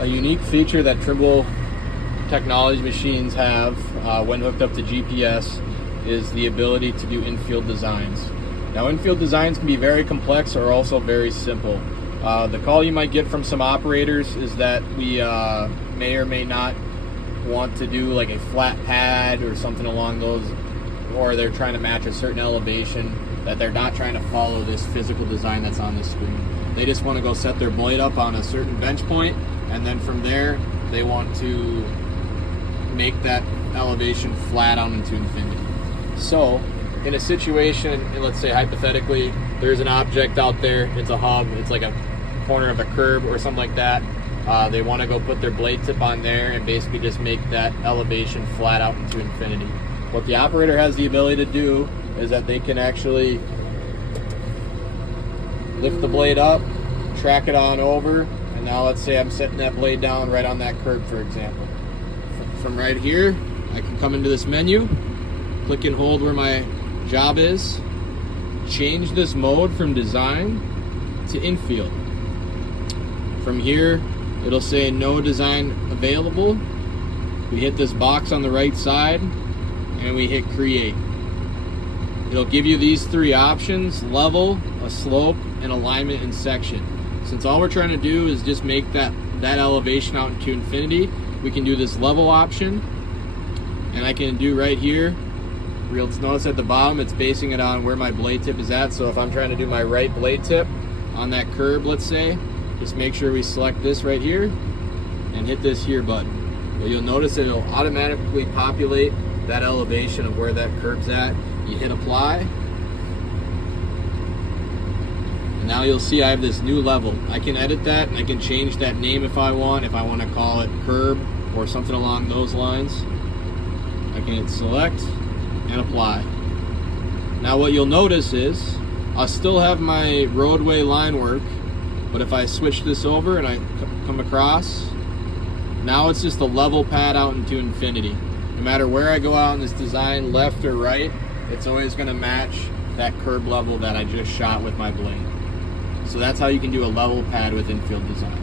A unique feature that Trimble technology machines have when hooked up to GPS is the ability to do infield designs. Now, infield designs can be very complex or also very simple. The call you might get from some operators is that we may or may not want to do like a flat pad or something along those, or they're trying to match a certain elevation, that they're not trying to follow this physical design that's on the screen. They just want to go set their blade up on a certain bench point, and then from there they want to make that elevation flat out into infinity. So in a situation, and let's say hypothetically there's an object out there, it's a hub, it's like a corner of a curb or something like that, they want to go put their blade tip on there and basically just make that elevation flat out into infinity. What the operator has the ability to do is that they can actually lift the blade up, track it on over, and now let's say I'm setting that blade down right on that curb, for example. From right here, I can come into this menu, click and hold where my job is, change this mode from design to infield. From here, it'll say no design available. We hit this box on the right side and we hit create. It'll give you these three options: level, a slope, and alignment and section. Since all we're trying to do is just make that elevation out into infinity, we can do this level option, and I can do right here. You'll notice at the bottom it's basing it on where my blade tip is at. So if I'm trying to do my right blade tip on that curb, let's say, just make sure we select this right here and hit this here button. Well, you'll notice that it'll automatically populate that elevation of where that curb's at. You hit apply, and now you'll see I have this new level. I can edit that and I can change that name if I want to call it curb or something along those lines. I can hit select and apply. Now what you'll notice is I'll still have my roadway line work, but if I switch this over and I come across, now it's just a level pad out into infinity. No matter where I go out in this design, left or right, it's always going to match that curb level that I just shot with my blade. So that's how you can do a level pad with infield design.